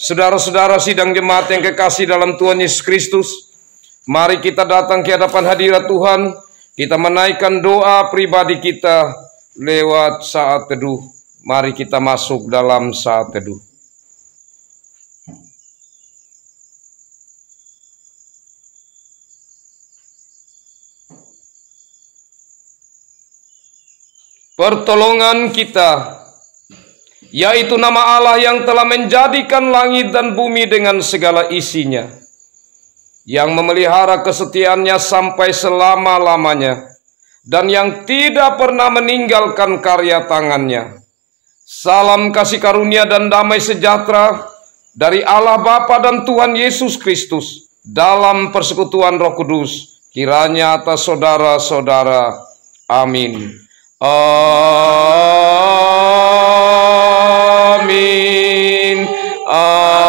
Saudara-saudara sidang jemaat yang kekasih dalam Tuhan Yesus Kristus, mari kita datang ke hadapan hadirat Tuhan. Kita menaikkan doa pribadi kita lewat saat teduh. Mari kita masuk dalam saat teduh. Pertolongan kita, yaitu nama Allah yang telah menjadikan langit dan bumi dengan segala isinya, yang memelihara kesetiaannya sampai selama-lamanya, dan yang tidak pernah meninggalkan karya tangannya. Salam kasih karunia dan damai sejahtera dari Allah Bapa dan Tuhan Yesus Kristus dalam persekutuan Roh Kudus kiranya atas saudara-saudara. Amin. Amin. Amin.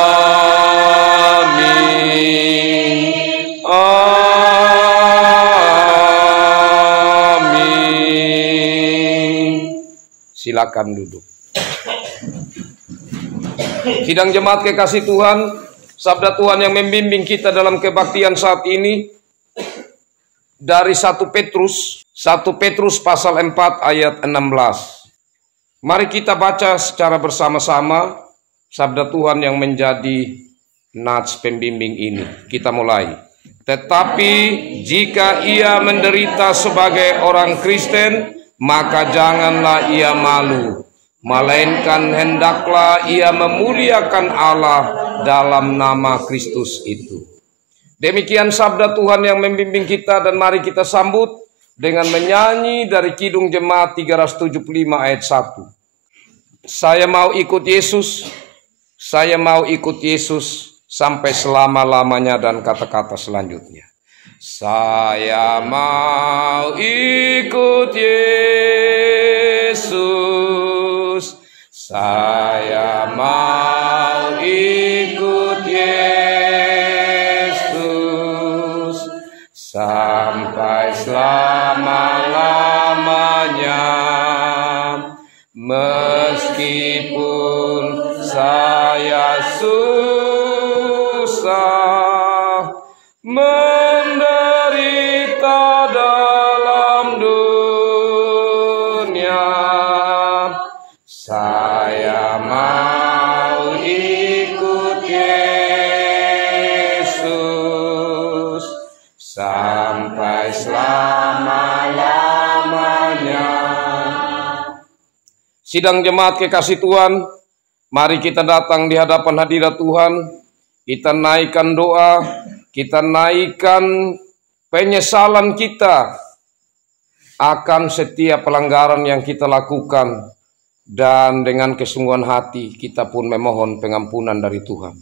Amin. Silakan duduk. Sidang jemaat kekasih Tuhan, sabda Tuhan yang membimbing kita dalam kebaktian saat ini dari 1 Petrus pasal 4 ayat 16. Mari kita baca secara bersama-sama sabda Tuhan yang menjadi nats pembimbing ini. Kita mulai. Tetapi jika ia menderita sebagai orang Kristen, maka janganlah ia malu, melainkan hendaklah ia memuliakan Allah dalam nama Kristus itu. Demikian sabda Tuhan yang membimbing kita, dan mari kita sambut dengan menyanyi dari Kidung Jemaat 375 ayat 1. Saya mau ikut Yesus, saya mau ikut Yesus sampai selama-lamanya, dan kata-kata selanjutnya. Saya mau ikut Yesus, saya mau ikut Yesus sampai selama-lamanya, meskipun saya susah menderita dalam dunia, saya mau ikut Yesus sampai selama-lamanya. Sidang jemaat kekasih Tuhan, mari kita datang di hadapan hadirat Tuhan. Kita naikkan doa, kita naikkan penyesalan kita akan setiap pelanggaran yang kita lakukan, dan dengan kesungguhan hati kita pun memohon pengampunan dari Tuhan.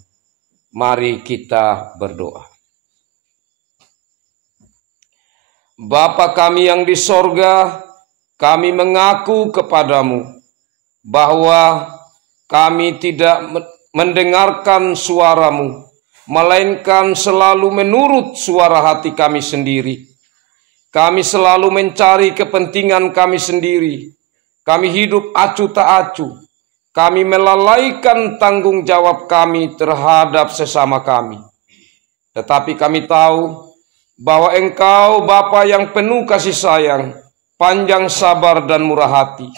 Mari kita berdoa. Bapa kami yang di sorga, kami mengaku kepadamu bahwa kami tidak mendengarkan suaramu, melainkan selalu menurut suara hati kami sendiri. Kami selalu mencari kepentingan kami sendiri. Kami hidup acuh tak acuh. Kami melalaikan tanggung jawab kami terhadap sesama kami. Tetapi kami tahu bahwa Engkau Bapa yang penuh kasih sayang, panjang sabar dan murah hati,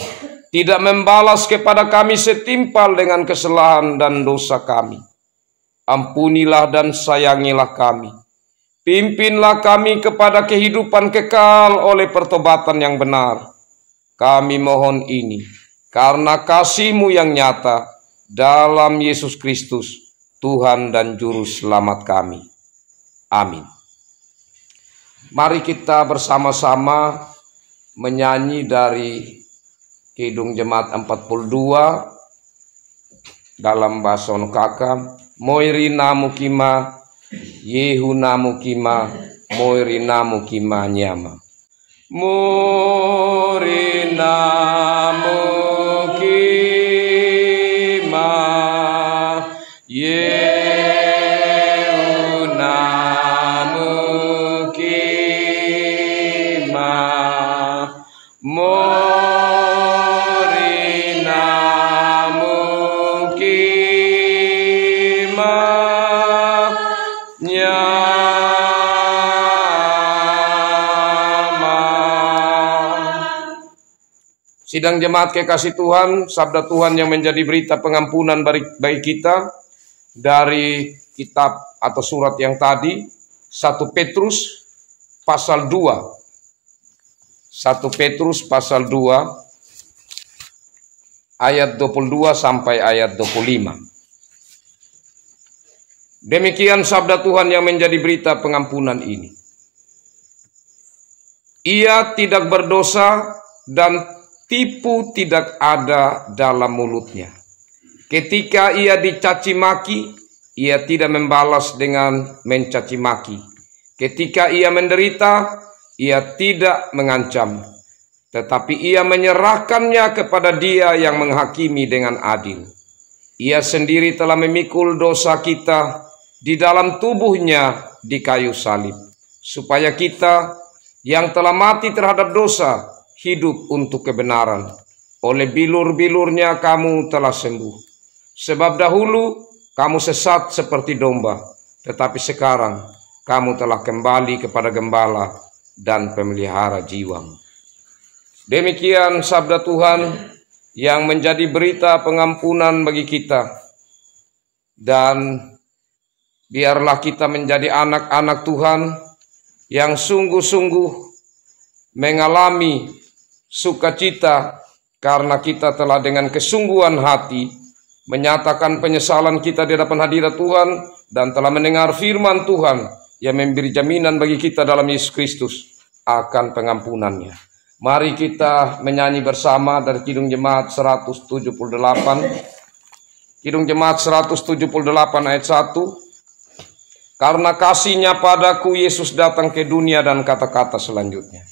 tidak membalas kepada kami setimpal dengan kesalahan dan dosa kami. Ampunilah dan sayangilah kami. Pimpinlah kami kepada kehidupan kekal oleh pertobatan yang benar. Kami mohon ini karena kasih-Mu yang nyata dalam Yesus Kristus, Tuhan dan Juru Selamat kami. Amin. Mari kita bersama-sama menyanyi dari Kidung Jemaat 42 dalam bahasa Nukaka. Moirina mukima, Yehuna mukima, Moirina mukima nyama. Moirina mukima, Yehuna mukima, Morina mukima. Sidang jemaat kekasih Tuhan, sabda Tuhan yang menjadi berita pengampunan bagi kita dari kitab atau surat yang tadi, 1 Petrus pasal 2. 1 Petrus pasal 2 ayat 22 sampai ayat 25. Demikian sabda Tuhan yang menjadi berita pengampunan ini. Ia tidak berdosa dan tipu tidak ada dalam mulutnya. Ketika ia dicaci maki, ia tidak membalas dengan mencaci maki. Ketika ia menderita, ia tidak mengancam, tetapi ia menyerahkannya kepada Dia yang menghakimi dengan adil. Ia sendiri telah memikul dosa kita di dalam tubuhnya di kayu salib, supaya kita yang telah mati terhadap dosa hidup untuk kebenaran. Oleh bilur-bilurnya kamu telah sembuh. Sebab dahulu kamu sesat seperti domba, tetapi sekarang kamu telah kembali kepada gembala dan pemelihara jiwamu. Demikian sabda Tuhan yang menjadi berita pengampunan bagi kita. Dan biarlah kita menjadi anak-anak Tuhan yang sungguh-sungguh mengalami sukacita karena kita telah dengan kesungguhan hati menyatakan penyesalan kita di hadapan hadirat Tuhan dan telah mendengar firman Tuhan yang memberi jaminan bagi kita dalam Yesus Kristus akan pengampunannya. Mari kita menyanyi bersama dari Kidung Jemaat 178. Kidung Jemaat 178 ayat 1. Karena kasih-Nya padaku Yesus datang ke dunia, dan kata-kata selanjutnya.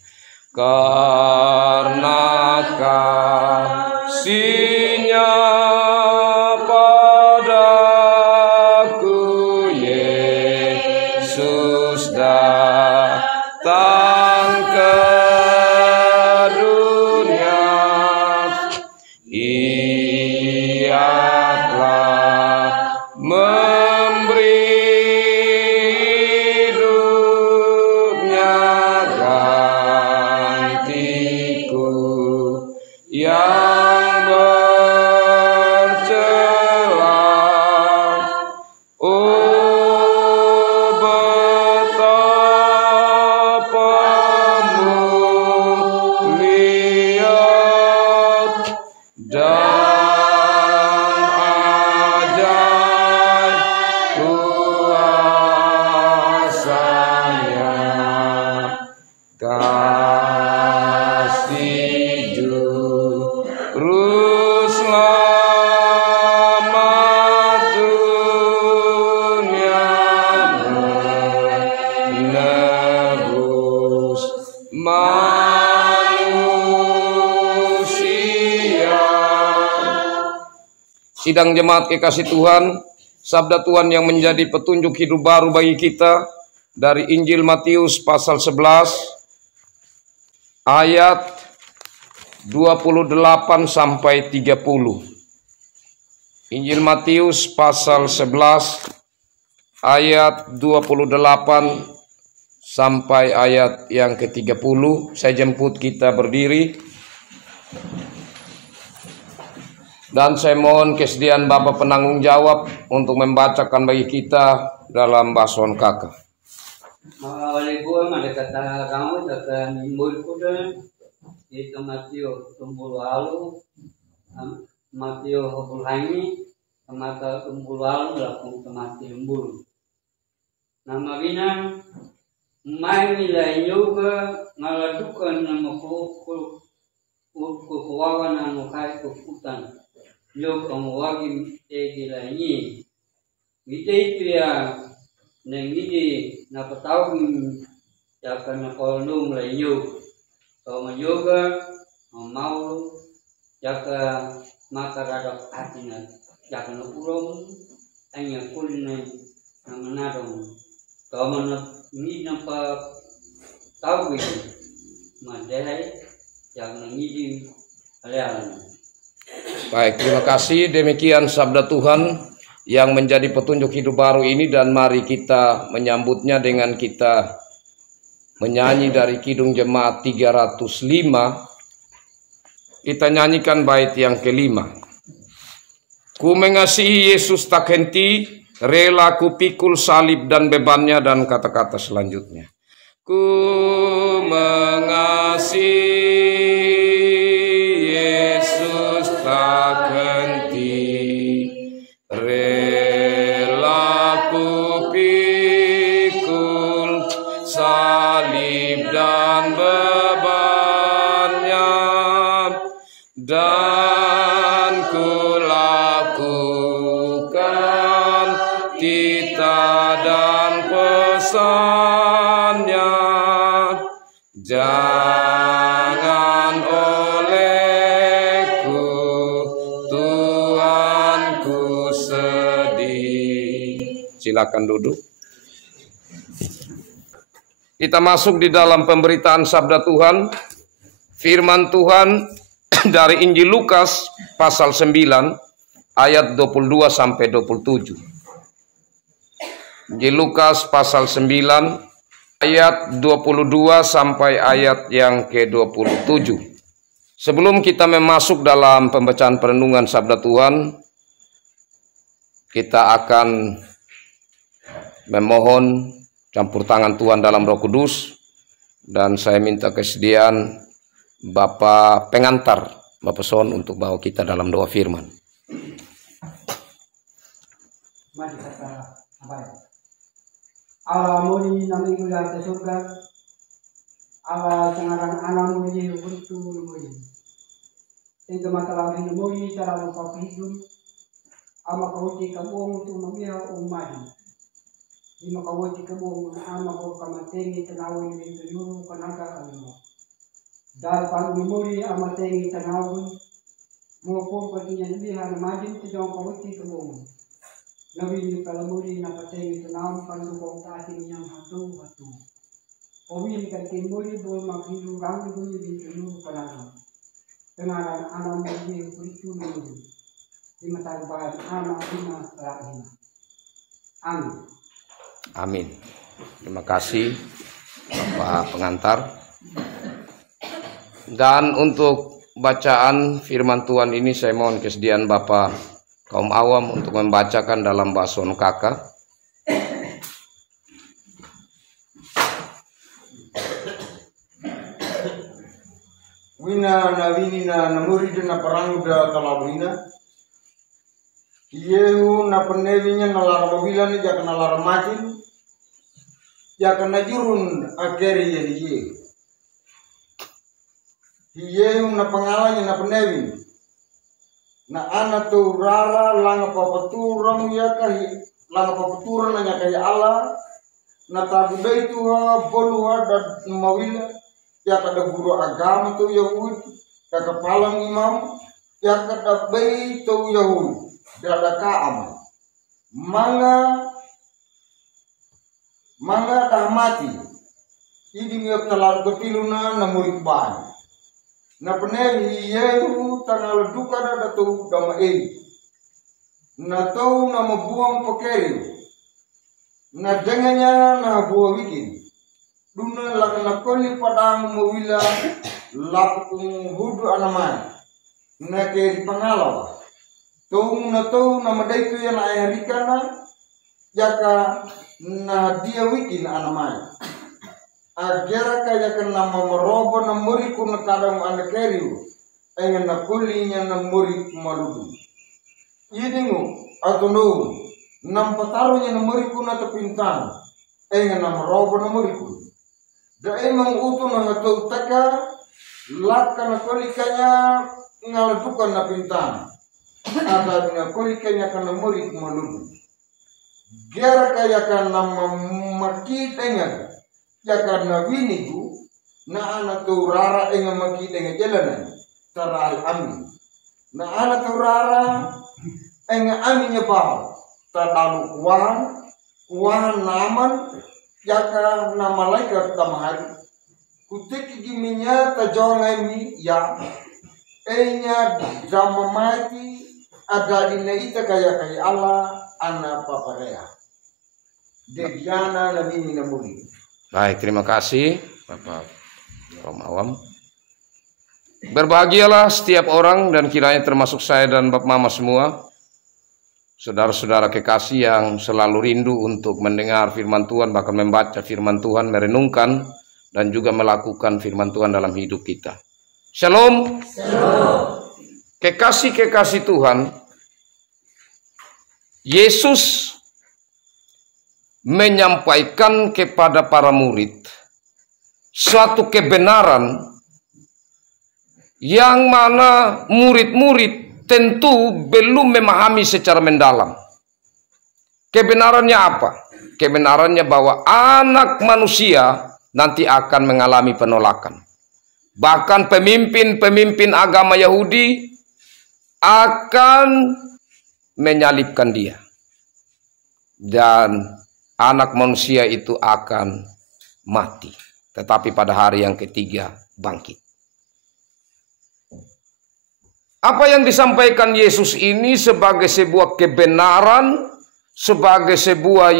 Karena kasih-Nya padaku Yesus datang ke dunia, Ia telah memberi hidupnya yang bercela. Oh, betapa mulia dan ajaib kuasa-Nya. Kasih juru selamat dunia menebus manusia. Sidang jemaat kekasih Tuhan, sabda Tuhan yang menjadi petunjuk hidup baru bagi kita dari Injil Matius pasal 11 ayat 28 sampai 30. Injil Matius pasal 11 ayat 28 sampai ayat yang ke-30. Saya jemput kita berdiri. Dan saya mohon kesediaan Bapak penanggung jawab untuk membacakan bagi kita dalam Bason Kakak. Mawalibu ada kata kamu kata nimbul kuda itu Matio tumbul lalu Matio hopul haimi mata tumbul lalu lakum temati embul nama bina mai nilai yoga ngaladukan nama kukuwawan nama kai kukutan yoga ngawagi egilai itu ya neng ini napa tahu jakan kolom layu kalau yoga mau jaka maka ada hatinya jakan kurung hanya kulina yang menadong kalau ini napa tahu ini madai jangan ini aliran. Baik, terima kasih. Demikian sabda Tuhan yang menjadi petunjuk hidup baru ini, dan mari kita menyambutnya dengan kita menyanyi dari Kidung Jemaat 305. Kita nyanyikan bait yang kelima. Ku mengasihi Yesus tak henti, rela ku pikul salib dan bebannya, dan kata-kata selanjutnya. Ku mengasihi Yesus tak henti, rela ku pikul salib dan bebannya, dan ku lakukan titah dan pesannya. Jangan olehku Tuhanku sedih. Silakan duduk. Kita masuk di dalam pemberitaan sabda Tuhan. Firman Tuhan dari Injil Lukas pasal 9 ayat 22 sampai 27. Injil Lukas pasal 9 ayat 22 sampai ayat yang ke-27. Sebelum kita memasuk dalam pembacaan perenungan sabda Tuhan, kita akan memohon campur tangan Tuhan dalam Roh Kudus, dan saya minta kesediaan Bapak pengantar, Bapak Son, untuk bawa kita dalam doa firman. Mari kita abadi. Allah muli nami gula te surga, Allah sangaran anak muli untuk muli. Tinggal masalah ini muli cara lupa hidun, ama kauti kabung untuk memia umadi. Lima kauti kabung ama kau kamatengi tenawin di nuru kanaga alimo. Dar palu muli ama tengi tenawin, maupun perginya lihat majin sejauh kauti kabung. Nabi ni kalamuri na patay tanam pandukong ating yang hatu. Owi kan timbuli bol maghilu rang buli bintulu panalo. Pengaran anak muli kuritu nulu. Di matagbahan anak lima rahim. Amin. Amin. Terima kasih Bapak pengantar. Dan untuk bacaan firman Tuhan ini saya mohon kesediaan Bapak kaum awam untuk membacakan dalam bahasa Kakak. Wina na winina na murid na paranguda talabina. Yehu na penevinya na lara mobila ni jaka na lara macin. Jaka na jurun akeri ya hiye. Yehu na pangalanya na penevin. Na anak tu rara langa papaturang ya kahi langa papaturang na kahi Allah na tagubay tu ha boluha dan mawila ya kada guru agama tu Yahud ya kepalang imam ya kada bay tu Yahud dada kaam manga dah mati idi miak telar ketiluna na murid ban. Na penehi yehu tangal duka da tu dama ei. Na tau na mabuang pakeri. Na dengannya na buah wikin. Duna lak na koli padang mawila lakung hudu anamai. Na keri pangalaw. Tau na madai tu yan ay harikana. Jaka na dia wikin anamai. Agera kaya kena merobo na muriku na kadang anak keriu, engan na kulinya na murik maludu. Idingu atau no, nam patarunya na muriku na tapintan, engan na merobo na muriku. Da emang utu na ngatau taka, laka na kulikanya ngaladukan na pintan. Ada na kulikanya kana murik maludu. Gera kaya kena memakit engan. Ya karena winigu na anak tu rara enga maki dengan jalanan taral amin na anak tu rara enga aminnya bahal terlalu kuahan naman yaka na malaikat tamahari kutik giminya tajongai mi ya enya jama mati ada di neita kaya Allah anak paparea. Degiana nabi namuri. Baik, terima kasih Bapak Om Awam. Berbahagialah setiap orang dan kiranya termasuk saya dan Bapak Mama semua, saudara-saudara kekasih yang selalu rindu untuk mendengar firman Tuhan, bahkan membaca firman Tuhan, merenungkan dan juga melakukan firman Tuhan dalam hidup kita. Shalom. Shalom. Kekasih-kekasih Tuhan, Yesus menyampaikan kepada para murid suatu kebenaran yang mana murid-murid tentu belum memahami secara mendalam. Kebenarannya apa? Kebenarannya bahwa anak manusia nanti akan mengalami penolakan. Bahkan pemimpin-pemimpin agama Yahudi akan menyalibkan dia. Dan anak manusia itu akan mati. Tetapi pada hari yang ketiga bangkit. Apa yang disampaikan Yesus ini sebagai sebuah kebenaran, sebagai sebuah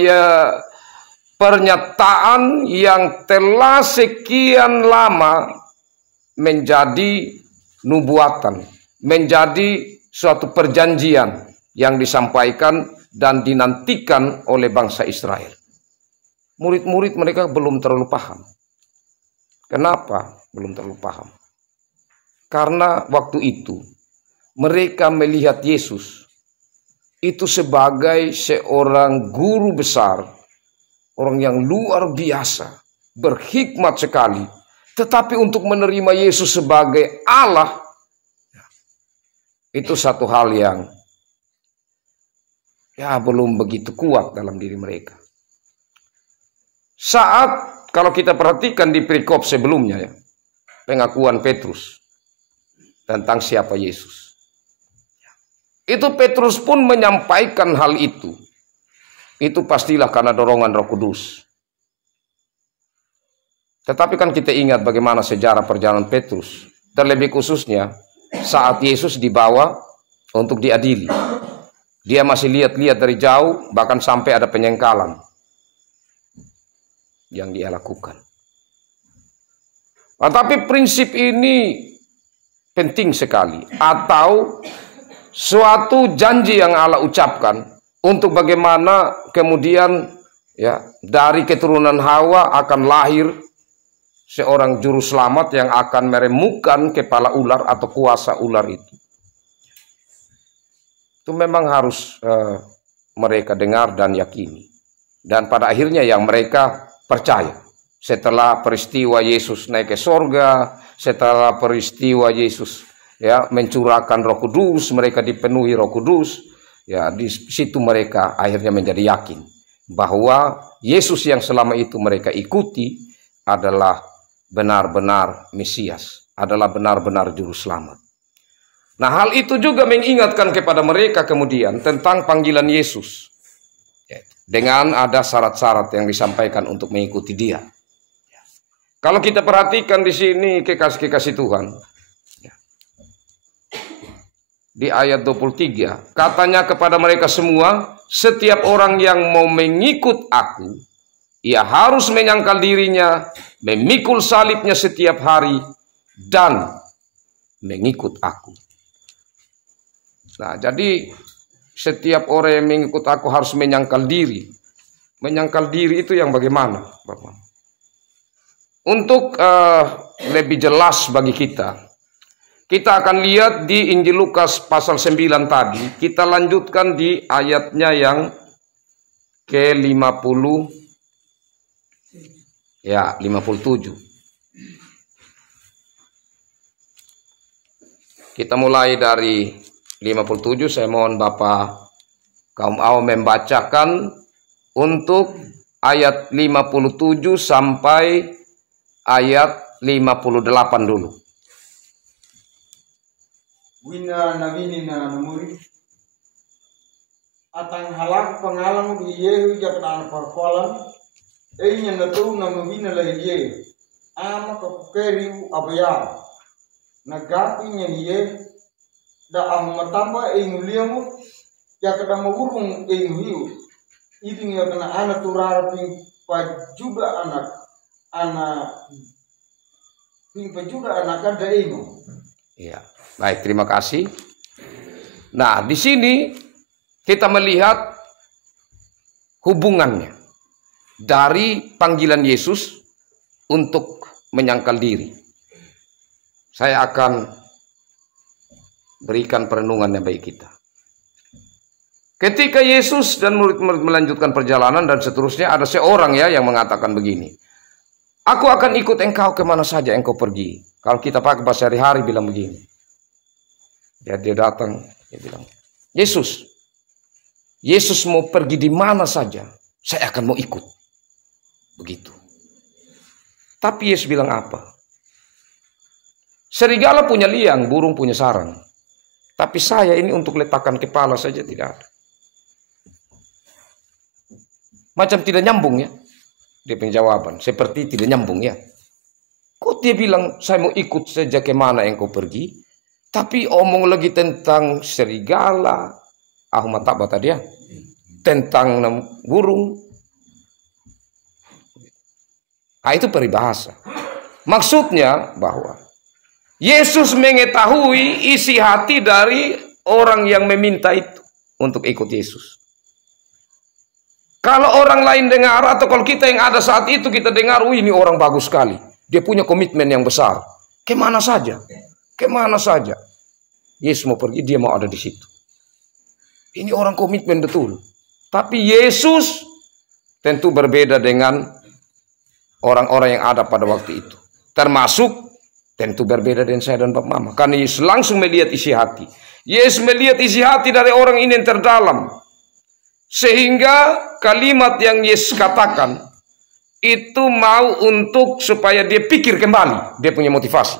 pernyataan yang telah sekian lama menjadi nubuatan, menjadi suatu perjanjian yang disampaikan dan dinantikan oleh bangsa Israel. Murid-murid mereka belum terlalu paham. Kenapa belum terlalu paham? Karena waktu itu mereka melihat Yesus itu sebagai seorang guru besar, orang yang luar biasa, berhikmat sekali. Tetapi untuk menerima Yesus sebagai Allah, itu satu hal yang belum begitu kuat dalam diri mereka. Saat kalau kita perhatikan di perikop sebelumnya, pengakuan Petrus tentang siapa Yesus. Itu Petrus pun menyampaikan hal itu. Itu pastilah karena dorongan Roh Kudus. Tetapi kan kita ingat bagaimana sejarah perjalanan Petrus. Terlebih khususnya saat Yesus dibawa untuk diadili. Dia masih lihat-lihat dari jauh, bahkan sampai ada penyengkalan yang dia lakukan. Tetapi prinsip ini penting sekali. Atau suatu janji yang Allah ucapkan untuk bagaimana kemudian dari keturunan Hawa akan lahir seorang juru selamat yang akan meremukkan kepala ular atau kuasa ular itu. Itu memang harus mereka dengar dan yakini. Dan pada akhirnya yang mereka percaya. Setelah peristiwa Yesus naik ke sorga, setelah peristiwa Yesus mencurahkan Roh Kudus, mereka dipenuhi Roh Kudus. Di situ mereka akhirnya menjadi yakin bahwa Yesus yang selama itu mereka ikuti adalah benar-benar Mesias, adalah benar-benar juru selamat. Nah, hal itu juga mengingatkan kepada mereka kemudian tentang panggilan Yesus. Dengan ada syarat-syarat yang disampaikan untuk mengikuti Dia. Kalau kita perhatikan di sini kekasih-kekasih Tuhan, di ayat 23, katanya kepada mereka semua, setiap orang yang mau mengikut aku, ia harus menyangkal dirinya, memikul salibnya setiap hari, dan mengikut aku. Nah, jadi setiap orang yang mengikut aku harus menyangkal diri. Menyangkal diri itu yang bagaimana, Bapak? Untuk lebih jelas bagi kita akan lihat di Injil Lukas pasal 9 tadi. Kita lanjutkan di ayatnya yang ke-50. 57. Kita mulai dari 57. Saya mohon Bapak kaum awam membacakan untuk ayat 57 sampai ayat 58 dulu. Wina nabinina namuri atang halak pengalang di Yehu jakan perkolan enya natu namabina lahi ye ama kapukeri abaya nagapi nya ye da amatamba inguliamu ya kadang urung hiu ini ya kena anak turar ping pajuda anak ping pajuda anak ada ini. Ya, baik, terima kasih. Nah, di sini kita melihat hubungannya dari panggilan Yesus untuk menyangkal diri. Saya akan berikan perenungannya bagi kita. Ketika Yesus dan murid-murid melanjutkan perjalanan dan seterusnya, ada seorang ya yang mengatakan begini, aku akan ikut engkau kemana saja engkau pergi. Kalau kita pakai bahasa sehari-hari bilang begini. Ya, dia datang, dia bilang, Yesus mau pergi di mana saja, saya akan mau ikut. Begitu. Tapi Yesus bilang apa? Serigala punya liang, burung punya sarang. Tapi saya ini untuk letakkan kepala saja tidak ada. Macam tidak nyambung ya. Dia penjawaban. Seperti tidak nyambung ya. Kok dia bilang saya mau ikut saja kemana engkau pergi. Tapi omong lagi tentang serigala. Mata tadi ya. Tentang burung. Nah, itu peribahasa. Maksudnya bahwa Yesus mengetahui isi hati dari orang yang meminta itu untuk ikut Yesus. Kalau orang lain dengar atau kalau kita yang ada saat itu kita dengar, ini orang bagus sekali. Dia punya komitmen yang besar. Kemana saja. Kemana saja. Yesus mau pergi, dia mau ada di situ. Ini orang komitmen betul. Tapi Yesus tentu berbeda dengan orang-orang yang ada pada waktu itu. Termasuk tentu berbeda dengan saya dan Bapak Mama. Karena Yesus langsung melihat isi hati. Yesus melihat isi hati dari orang ini yang terdalam. Sehingga kalimat yang Yesus katakan itu mau untuk supaya dia pikir kembali. Dia punya motivasi.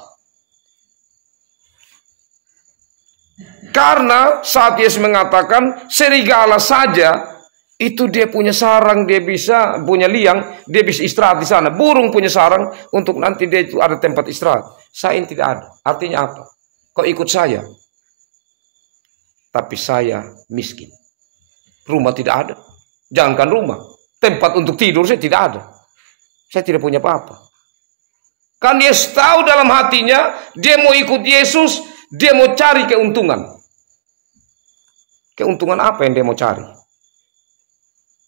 Karena saat Yesus mengatakan serigala saja itu dia punya sarang, dia bisa punya liang, dia bisa istirahat di sana. Burung punya sarang untuk nanti dia itu ada tempat istirahat. Saya ini tidak ada. Artinya apa? Kau ikut saya. Tapi saya miskin. Rumah tidak ada. Jangankan rumah. Tempat untuk tidur saya tidak ada. Saya tidak punya apa-apa. Kan dia tahu dalam hatinya, dia mau ikut Yesus, dia mau cari keuntungan. Keuntungan apa yang dia mau cari?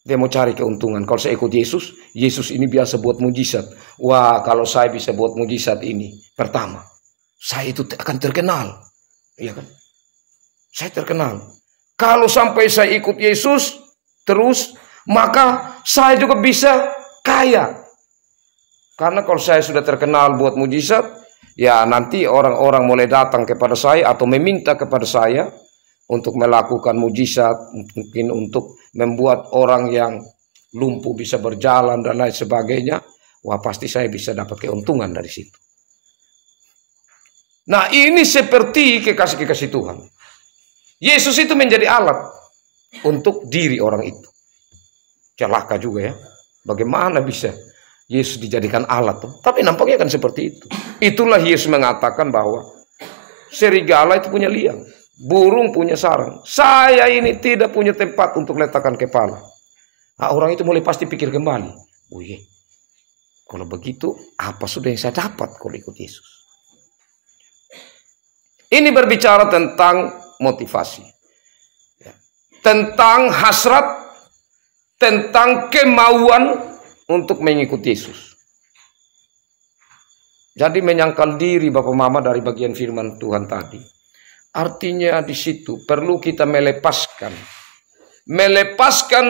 Dia mau cari keuntungan. Kalau saya ikut Yesus, Yesus ini biasa buat mujizat. Wah, kalau saya bisa buat mujizat ini, pertama, saya itu akan terkenal. Iya kan? Saya terkenal. Kalau sampai saya ikut Yesus terus, maka saya juga bisa kaya. Karena kalau saya sudah terkenal buat mujizat, ya nanti orang-orang mulai datang kepada saya atau meminta kepada saya untuk melakukan mujizat, mungkin untuk membuat orang yang lumpuh bisa berjalan dan lain sebagainya. Wah, pasti saya bisa dapat keuntungan dari situ. Nah, ini seperti kekasih-kekasih Tuhan. Yesus itu menjadi alat untuk diri orang itu. Celaka juga ya. Bagaimana bisa Yesus dijadikan alat? Tapi nampaknya kan seperti itu. Itulah Yesus mengatakan bahwa serigala itu punya liang. Burung punya sarang. Saya ini tidak punya tempat untuk letakkan kepala. Nah, orang itu mulai pasti pikir kembali. Wih, kalau begitu apa sudah yang saya dapat kalau ikut Yesus? Ini berbicara tentang motivasi. Tentang hasrat. Tentang kemauan untuk mengikuti Yesus. Jadi menyangkal diri Bapak Mama dari bagian firman Tuhan tadi. Artinya di situ perlu kita melepaskan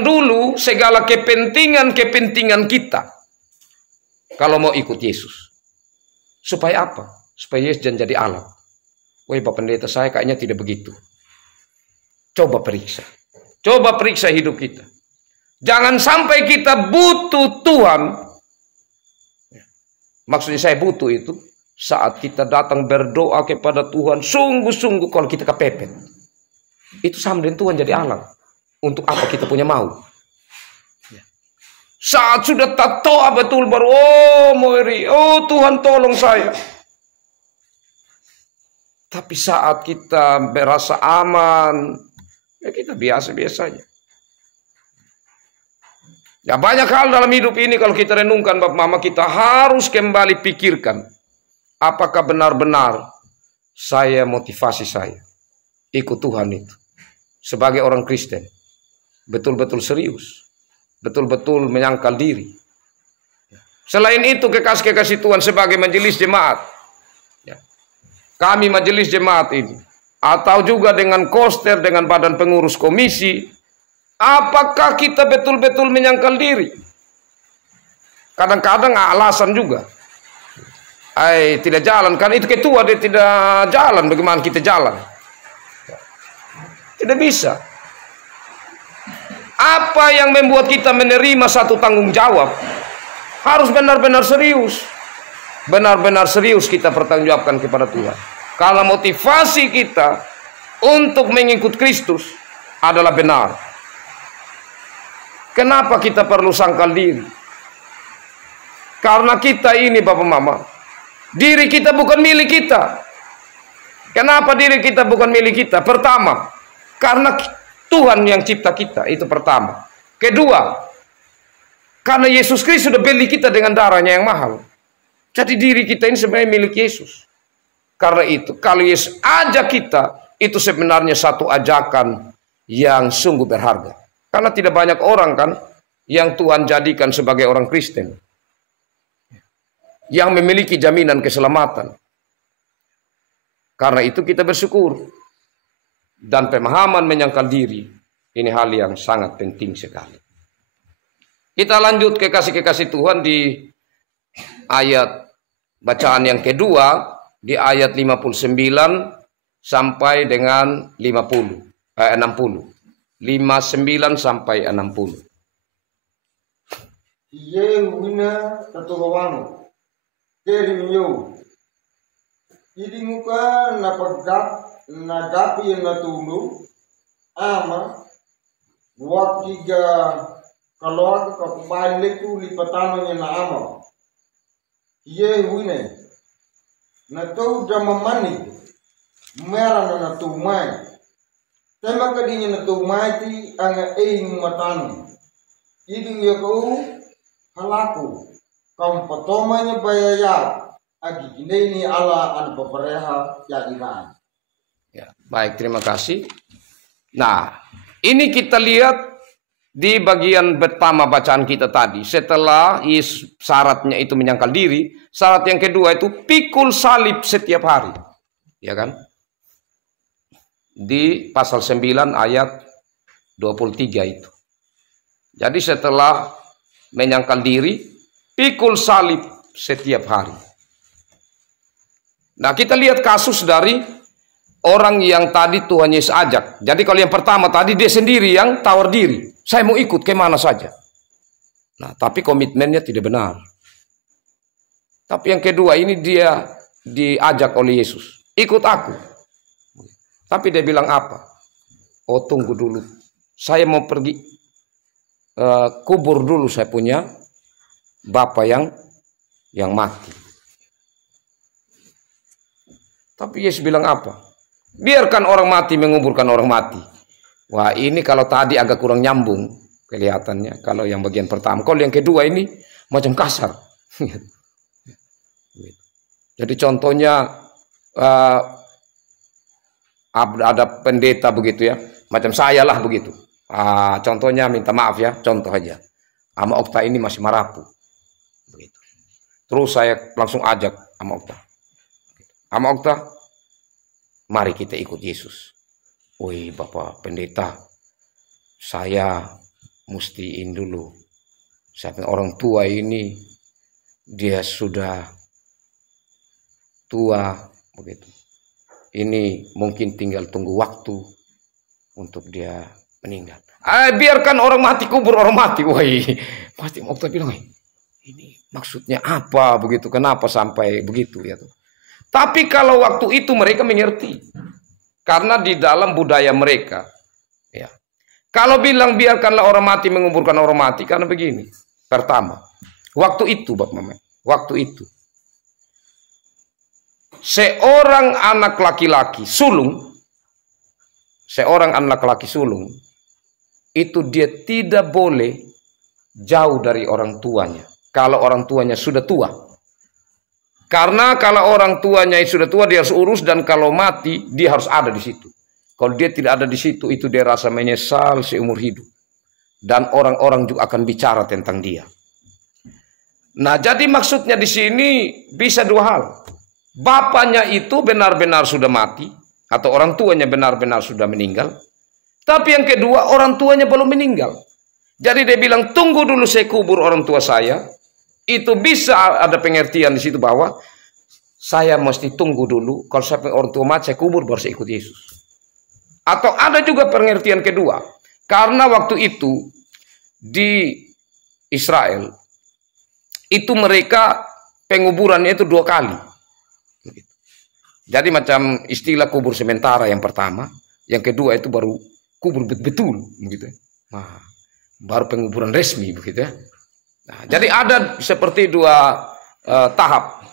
dulu segala kepentingan kita kalau mau ikut Yesus. Supaya apa? Supaya Yesus jangan jadi alat. Woi Bapak Pendeta, saya kayaknya tidak begitu. Coba periksa hidup kita. Jangan sampai kita butuh Tuhan. Maksudnya saya butuh itu saat kita datang berdoa kepada Tuhan, sungguh-sungguh kalau kita kepepet. Itu sama dengan Tuhan jadi alat. Untuk apa kita punya mau. Saat sudah tatua betul baru, Tuhan tolong saya. Tapi saat kita merasa aman, Ya kita biasa-biasa aja. Ya banyak hal dalam hidup ini kalau kita renungkan Bapak Mama, kita harus kembali pikirkan. Apakah benar-benar motivasi saya ikut Tuhan itu. Sebagai orang Kristen. Betul-betul serius. Betul-betul menyangkal diri. Selain itu kekasih-kekasih Tuhan sebagai majelis jemaat. Ya. Kami majelis jemaat ini. Atau juga dengan koster, dengan badan pengurus komisi. Apakah kita betul-betul menyangkal diri? Kadang-kadang alasan juga. Tidak jalan. Karena itu ketua dia tidak jalan. Bagaimana kita jalan? Tidak bisa. Apa yang membuat kita menerima satu tanggung jawab? Harus benar-benar serius. Benar-benar serius kita pertanggungjawabkan kepada Tuhan. Kalau motivasi kita untuk mengikut Kristus adalah benar. Kenapa kita perlu sangkal diri? Karena kita ini Bapak Mama, diri kita bukan milik kita. Kenapa diri kita bukan milik kita? Pertama, karena Tuhan yang cipta kita, itu pertama. Kedua, karena Yesus Kristus sudah beli kita dengan darahnya yang mahal. Jadi diri kita ini sebenarnya milik Yesus. Karena itu, kalau Yesus ajak kita, itu sebenarnya satu ajakan yang sungguh berharga. Karena tidak banyak orang kan yang Tuhan jadikan sebagai orang Kristen. Yang memiliki jaminan keselamatan. Karena itu kita bersyukur. Dan pemahaman menyangkal diri. Ini hal yang sangat penting sekali. Kita lanjut kekasih-kekasih Tuhan di ayat bacaan yang kedua. Di ayat 59 sampai dengan 60. 59 sampai 60. Iye wina tatugawano. Keri minyo. Idi muka nagapi na tulu ama wakiga kalau kapubalik tu lipatano niya na ama. Iye wina. Na to damamanig. Meron na tumay. Tema kadinya na tumayti ang aing matano. Iding yako halaku. Kau patomanya bayayat. Agi ni ala an papareha ya Iran. Ya, baik, terima kasih. Nah, ini kita lihat di bagian pertama bacaan kita tadi. Setelah syaratnya itu menyangkal diri, syarat yang kedua itu pikul salib setiap hari. Ya kan? Di pasal 9 ayat 23 itu. Jadi setelah menyangkal diri, pikul salib setiap hari. Nah, kita lihat kasus dari orang yang tadi Tuhan Yesus ajak. Jadi kalau yang pertama tadi dia sendiri yang tawar diri. Saya mau ikut kemana saja. Nah, tapi komitmennya tidak benar. Tapi yang kedua ini dia diajak oleh Yesus. Ikut aku. Tapi dia bilang apa? Oh, tunggu dulu. Saya mau pergi kubur dulu saya punya bapak yang mati. Tapi Yesus bilang apa? Biarkan orang mati menguburkan orang mati. Wah, ini kalau tadi agak kurang nyambung kelihatannya. Kalau yang bagian pertama. Kalau yang kedua ini macam kasar. Jadi contohnya ada pendeta begitu ya, macam saya lah begitu. Contohnya minta maaf ya, contoh aja. Sama Okta ini masih marapu. Begitu. Terus saya langsung ajak sama Okta. Sama Okta, mari kita ikut Yesus. Wih Bapak Pendeta, saya mustiin dulu. Saya orang tua ini, dia sudah tua begitu. Ini mungkin tinggal tunggu waktu untuk dia meninggal. Biarkan orang mati kubur orang mati. Woi, pasti Okta bilang, ini maksudnya apa begitu? Kenapa sampai begitu ya tuh? Tapi kalau waktu itu mereka mengerti, karena di dalam budaya mereka, ya. Kalau bilang biarkanlah orang mati menguburkan orang mati, karena begini. Pertama, waktu itu Bapak Mama, waktu itu. Seorang anak laki-laki sulung seorang anak laki sulung, itu dia tidak boleh jauh dari orang tuanya. Kalau orang tuanya sudah tua. Karena kalau orang tuanya sudah tua, dia harus urus, dan kalau mati, dia harus ada di situ. Kalau dia tidak ada di situ, itu dia rasa menyesal seumur hidup. Dan orang-orang juga akan bicara tentang dia. Nah, jadi maksudnya di sini bisa dua hal. Bapaknya itu benar-benar sudah mati, atau orang tuanya benar-benar sudah meninggal. Tapi yang kedua, orang tuanya belum meninggal. Jadi dia bilang, tunggu dulu saya kubur orang tua saya. Itu bisa ada pengertian di situ bahwa saya mesti tunggu dulu. Kalau sampai orang tua mati, saya kubur, baru saya ikut Yesus. Atau ada juga pengertian kedua. Karena waktu itu di Israel, itu mereka penguburannya itu 2 kali. Jadi macam istilah kubur sementara yang pertama. Yang kedua itu baru kubur betul. Begitu. Nah, baru penguburan resmi. Begitu ya. Nah, jadi ada seperti 2 tahap.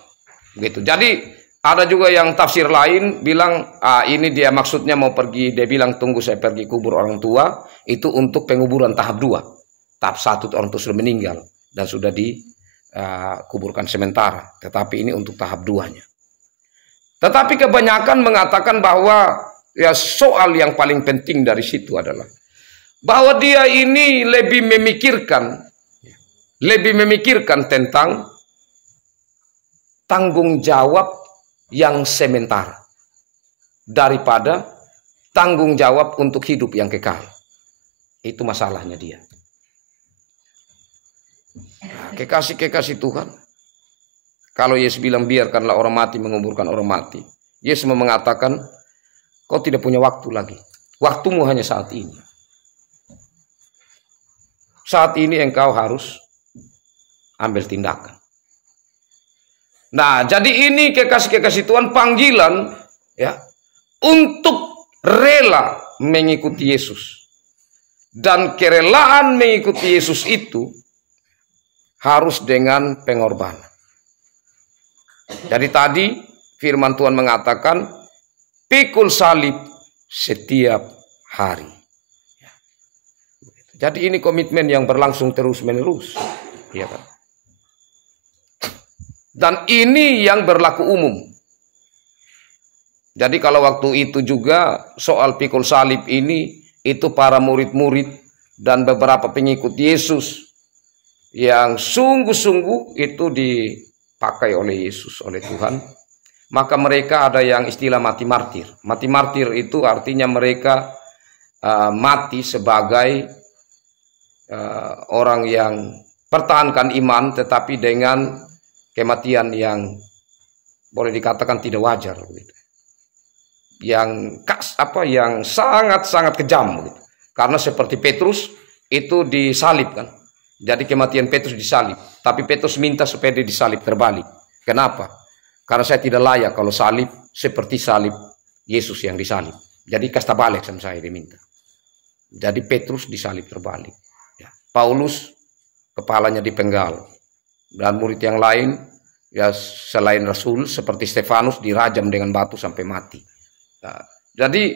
Begitu. Jadi ada juga yang tafsir lain bilang, ini dia maksudnya mau pergi, dia bilang tunggu saya pergi kubur orang tua, itu untuk penguburan tahap 2. Tahap 1 orang tua sudah meninggal dan sudah dikuburkan sementara, tetapi ini untuk tahap 2-nya. Tetapi kebanyakan mengatakan bahwa ya soal yang paling penting dari situ adalah bahwa dia ini lebih memikirkan tentang tanggung jawab yang sementara daripada tanggung jawab untuk hidup yang kekal. Itu masalahnya dia. Nah, kekasih Tuhan. Kalau Yesus bilang biarkanlah orang mati menguburkan orang mati, Yesus mengatakan kau tidak punya waktu lagi. Waktumu hanya saat ini. Saat ini engkau harus ambil tindakan. Nah, jadi ini kekasih Tuhan panggilan ya untuk rela mengikuti Yesus. Dan kerelaan mengikuti Yesus itu harus dengan pengorbanan. Jadi tadi firman Tuhan mengatakan pikul salib setiap hari. Jadi ini komitmen yang berlangsung terus-menerus. Ya kan? Dan ini yang berlaku umum. Jadi kalau waktu itu juga soal pikul salib ini, itu para murid-murid dan beberapa pengikut Yesus yang sungguh-sungguh itu dipakai oleh Yesus, oleh Tuhan. Maka mereka ada yang istilah mati martir. Mati martir itu artinya mereka mati sebagai orang yang pertahankan iman, tetapi dengan kematian yang boleh dikatakan tidak wajar, gitu. Yang sangat-sangat kejam, gitu. Karena seperti Petrus itu disalib kan. Jadi kematian Petrus disalib, tapi Petrus minta supaya dia disalib terbalik. Kenapa? Karena saya tidak layak kalau salib seperti salib Yesus yang disalib. Jadi kasta balik sama saya diminta. Jadi Petrus disalib terbalik. Ya. Paulus kepalanya dipenggal. Dan murid yang lain ya selain Rasul seperti Stefanus dirajam dengan batu sampai mati. Nah, jadi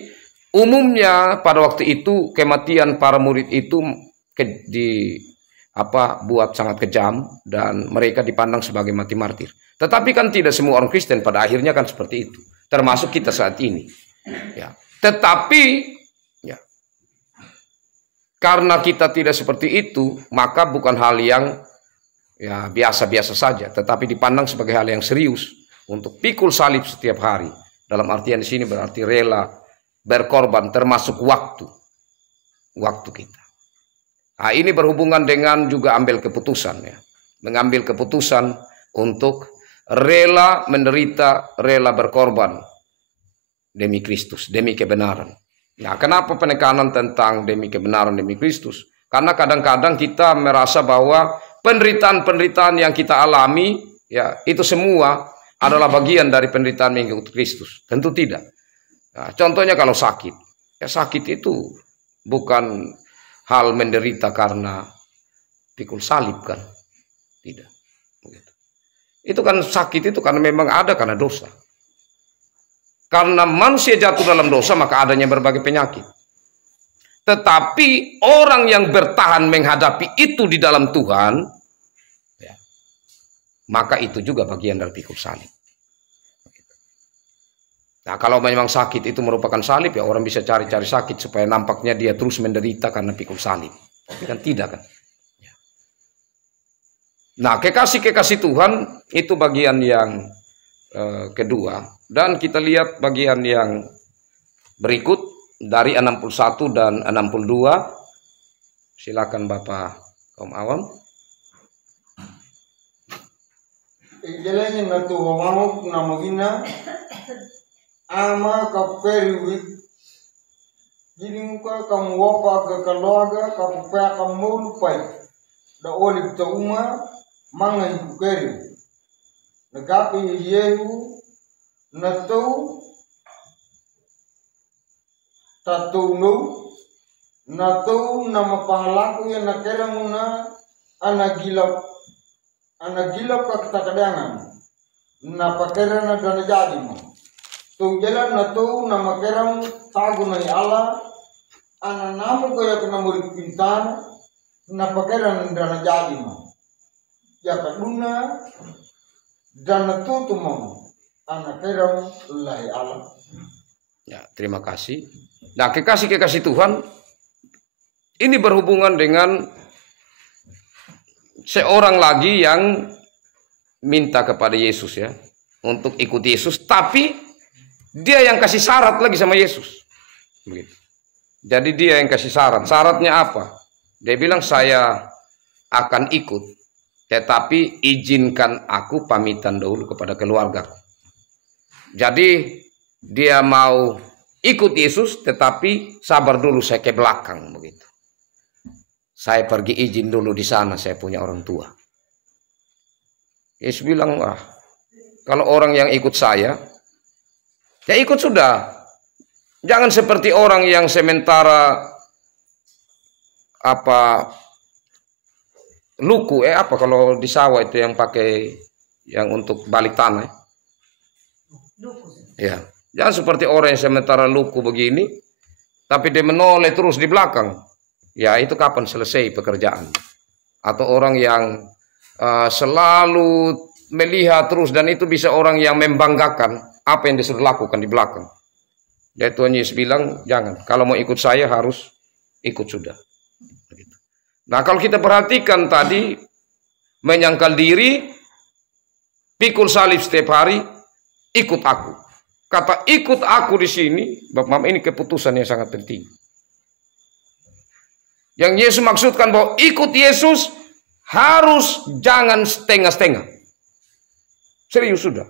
umumnya pada waktu itu kematian para murid itu buat sangat kejam dan mereka dipandang sebagai mati martir. Tetapi kan tidak semua orang Kristen pada akhirnya kan seperti itu, termasuk kita saat ini. Ya. Tetapi ya, karena kita tidak seperti itu, maka bukan hal yang ya biasa-biasa saja, tetapi dipandang sebagai hal yang serius untuk pikul salib setiap hari. Dalam artian di sini berarti rela berkorban, termasuk waktu kita. Nah, ini berhubungan dengan juga ambil keputusan ya, mengambil keputusan untuk rela menderita, rela berkorban demi Kristus, demi kebenaran. Nah, kenapa penekanan tentang demi kebenaran, demi Kristus? Karena kadang-kadang kita merasa bahwa penderitaan-penderitaan yang kita alami, ya itu semua adalah bagian dari penderitaan mengikut Kristus. Tentu tidak. Nah, contohnya kalau sakit, ya sakit itu bukan hal menderita karena pikul salib kan, tidak. Itu kan sakit itu karena memang ada karena dosa. Karena manusia jatuh dalam dosa, maka adanya berbagai penyakit. Tetapi orang yang bertahan menghadapi itu di dalam Tuhan, ya, maka itu juga bagian dari pikul salib. Nah, kalau memang sakit itu merupakan salib, ya orang bisa cari-cari sakit supaya nampaknya dia terus menderita karena pikul salib. Tapi kan tidak kan. Nah, kekasih-kekasih Tuhan itu bagian yang kedua. Dan kita lihat bagian yang berikut dari 61 dan 62. Silakan Bapak kaum awam. Ijelanya natu wawang namagina ama kaperiwit. Jadi muka kamu wapa ke keluarga kamu pea kamu lupai. Da olip ta uma mangai bukeri. Nagapi yehu natu tatuno natu nama pahalaku yang nakera muna anagilap kakitakadangan na pakera na dana jadi mo tu jalan natu nama kerang tagu na ala ana namu kaya kena murid pintan na pakera na dana jadi mo ya kaduna dana tu mo ana kerang lai ala. Ya, terima kasih. Nah, kekasih-kekasih Tuhan, ini berhubungan dengan seorang lagi yang minta kepada Yesus ya, untuk ikut Yesus, tapi dia yang kasih syarat lagi sama Yesus. Begitu. Jadi dia yang kasih syarat. Syaratnya apa? Dia bilang, saya akan ikut, tetapi izinkan aku pamitan dahulu kepada keluarga. Jadi dia mau ikut Yesus, tetapi sabar dulu, saya ke belakang begitu. Saya pergi izin dulu di sana, saya punya orang tua. Yesus bilang, kalau orang yang ikut saya, ya ikut sudah. Jangan seperti orang yang sementara luku, kalau di sawah itu yang pakai yang untuk balik tanah. Ya, jangan seperti orang yang sementara luku begini, tapi dia menoleh terus di belakang. Ya, itu kapan selesai pekerjaan? Atau orang yang selalu melihat terus, dan itu bisa orang yang membanggakan apa yang disuruh lakukan di belakang. Dan Tuhan Yesus bilang, jangan. Kalau mau ikut saya harus ikut sudah. Nah, kalau kita perhatikan tadi, menyangkal diri, pikul salib setiap hari, ikut aku. Kata ikut aku di sini, Bapak Mama, ini keputusan yang sangat penting. Yang Yesus maksudkan bahwa ikut Yesus harus jangan setengah-setengah. Serius sudah.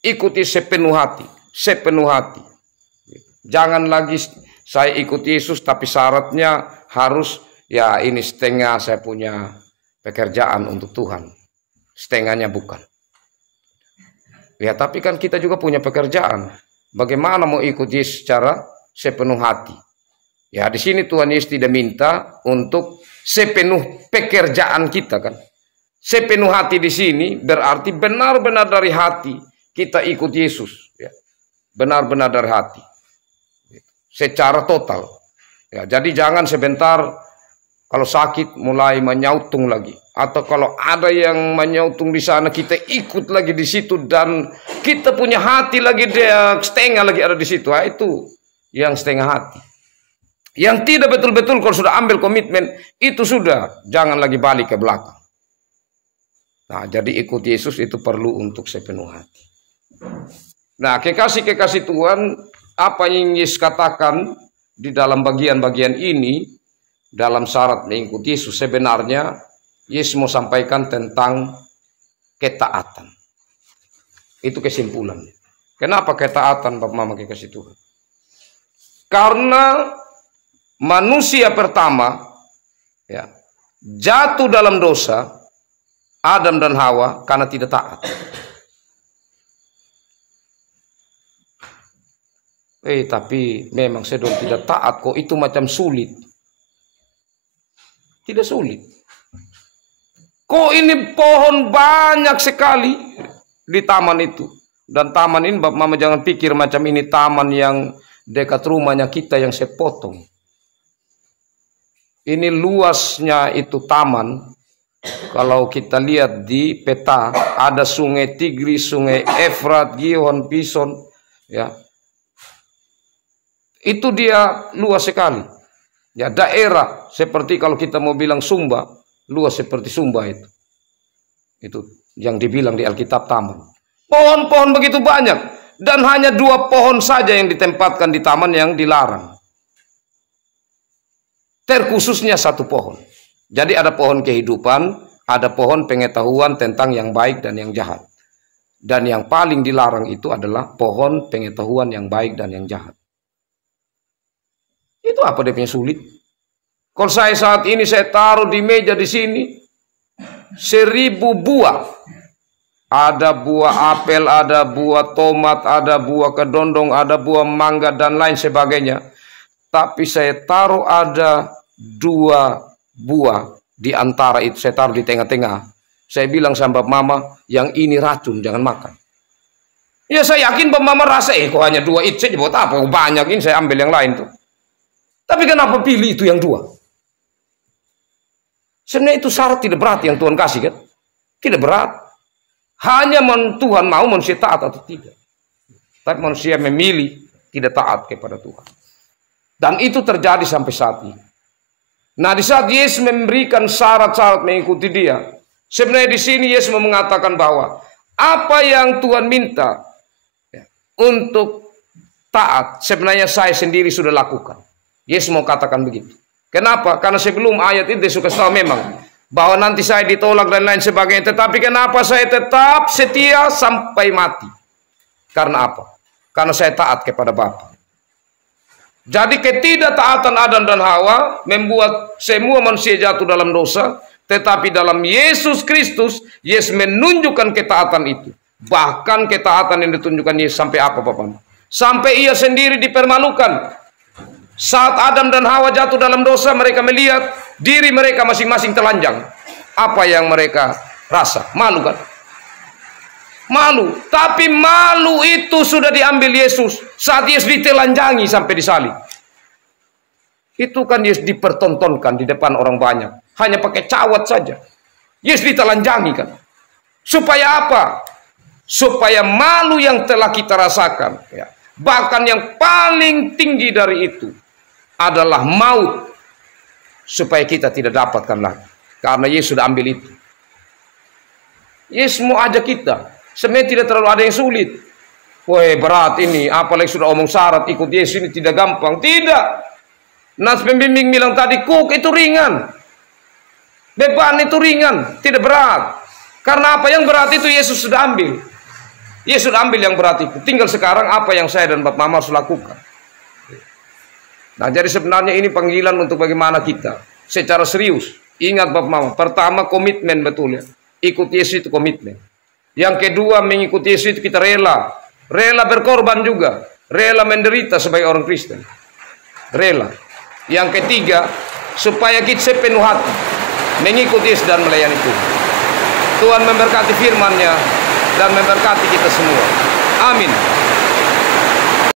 Ikuti sepenuh hati, sepenuh hati. Jangan lagi saya ikut Yesus tapi syaratnya harus ya ini setengah, saya punya pekerjaan untuk Tuhan. Setengahnya bukan. Ya, tapi kan kita juga punya pekerjaan. Bagaimana mau ikut Yesus secara sepenuh hati? Ya, di sini Tuhan Yesus tidak minta untuk sepenuh pekerjaan kita kan. Sepenuh hati di sini berarti benar-benar dari hati kita ikut Yesus. Ya. Benar-benar dari hati. Secara total. Ya, jadi jangan sebentar kalau sakit mulai menyautung lagi. Atau kalau ada yang menyautung di sana, kita ikut lagi di situ dan kita punya hati lagi dia setengah lagi ada di situ. Nah, itu yang setengah hati. Yang tidak betul-betul kalau sudah ambil komitmen itu sudah jangan lagi balik ke belakang. Nah, jadi ikut Yesus itu perlu untuk sepenuh hati. Nah, kekasih-kekasih Tuhan, apa yang Yesus katakan di dalam bagian-bagian ini dalam syarat mengikuti Yesus sebenarnya Yesus mau sampaikan tentang ketaatan. Itu kesimpulannya. Kenapa ketaatan Bapak Mama kekasih Tuhan? Karena manusia pertama ya, jatuh dalam dosa, Adam dan Hawa, karena tidak taat. Tapi memang saya tidak taat kok, itu macam sulit. Tidak sulit. Kok ini pohon banyak sekali di taman itu. Dan taman ini Bapak Mama jangan pikir macam ini taman yang dekat rumahnya kita yang saya potong. Ini luasnya itu taman. Kalau kita lihat di peta, ada sungai Tigris, sungai Efrat, Gihon, Pison, ya. Itu dia luas sekali. Ya, daerah seperti kalau kita mau bilang Sumba, luas seperti Sumba itu. Itu yang dibilang di Alkitab taman. Pohon-pohon begitu banyak. Dan hanya 2 pohon saja yang ditempatkan di taman yang dilarang. Terkhususnya 1 pohon. Jadi ada pohon kehidupan, ada pohon pengetahuan tentang yang baik dan yang jahat. Dan yang paling dilarang itu adalah pohon pengetahuan yang baik dan yang jahat. Itu apa dia punya sulit? Kalau saya saat ini saya taruh di meja di sini 1000 buah. Ada buah apel, ada buah tomat, ada buah kedondong, ada buah mangga dan lain sebagainya. Tapi saya taruh ada 2 buah di antara itu. Saya taruh di tengah-tengah. Saya bilang sama Bapak Mama, yang ini racun, jangan makan. Ya saya yakin Bapak Mama rasa, kok hanya 2 itu saja buat apa? Banyak ini saya ambil yang lain tuh. Tapi kenapa pilih itu yang 2? Sebenarnya itu syarat tidak berat yang Tuhan kasih kan? Tidak berat. Hanya Tuhan mau manusia taat atau tidak. Tapi manusia memilih tidak taat kepada Tuhan. Dan itu terjadi sampai saat ini. Nah, di saat Yesus memberikan syarat-syarat mengikuti dia, sebenarnya di sini Yesus mau mengatakan bahwa apa yang Tuhan minta untuk taat, sebenarnya saya sendiri sudah lakukan. Yesus mau katakan begitu. Kenapa? Karena sebelum ayat itu dia suka tahu memang bahwa nanti saya ditolak dan lain sebagainya. Tetapi kenapa saya tetap setia sampai mati? Karena apa? Karena saya taat kepada Bapa. Jadi ketidaktaatan Adam dan Hawa membuat semua manusia jatuh dalam dosa. Tetapi dalam Yesus Kristus, Yesus menunjukkan ketaatan itu. Bahkan ketaatan yang ditunjukkan Yesus sampai apa Bapak? Sampai ia sendiri dipermalukan. Saat Adam dan Hawa jatuh dalam dosa, mereka melihat diri mereka masing-masing telanjang. Apa yang mereka rasa? Malu kan? Malu. Tapi malu itu sudah diambil Yesus saat Yesus ditelanjangi sampai disalib. Itu kan Yesus dipertontonkan di depan orang banyak. Hanya pakai cawat saja. Yesus ditelanjangi kan. Supaya apa? Supaya malu yang telah kita rasakan. Ya. Bahkan yang paling tinggi dari itu adalah maut. Supaya kita tidak dapatkan lagi. Karena Yesus sudah ambil itu. Yesus mau ajak kita. Sebenarnya tidak terlalu ada yang sulit. Wah berat ini. Apalagi sudah omong syarat ikut Yesus ini tidak gampang. Tidak. Nas pembimbing bilang tadi kuk itu ringan. Beban itu ringan. Tidak berat. Karena apa yang berat itu Yesus sudah ambil. Yesus sudah ambil yang berat itu. Tinggal sekarang apa yang saya dan Bapak Mama harus lakukan. Nah jadi sebenarnya ini panggilan untuk bagaimana kita secara serius. Ingat Bapak Mama, pertama komitmen betul ya. Ikut Yesus itu komitmen. Yang kedua mengikuti Yesus itu kita rela. Rela berkorban juga. Rela menderita sebagai orang Kristen. Rela. Yang ketiga, supaya kita sepenuh hati mengikuti Yesus dan melayani Tuhan. Tuhan memberkati firman-Nya dan memberkati kita semua. Amin.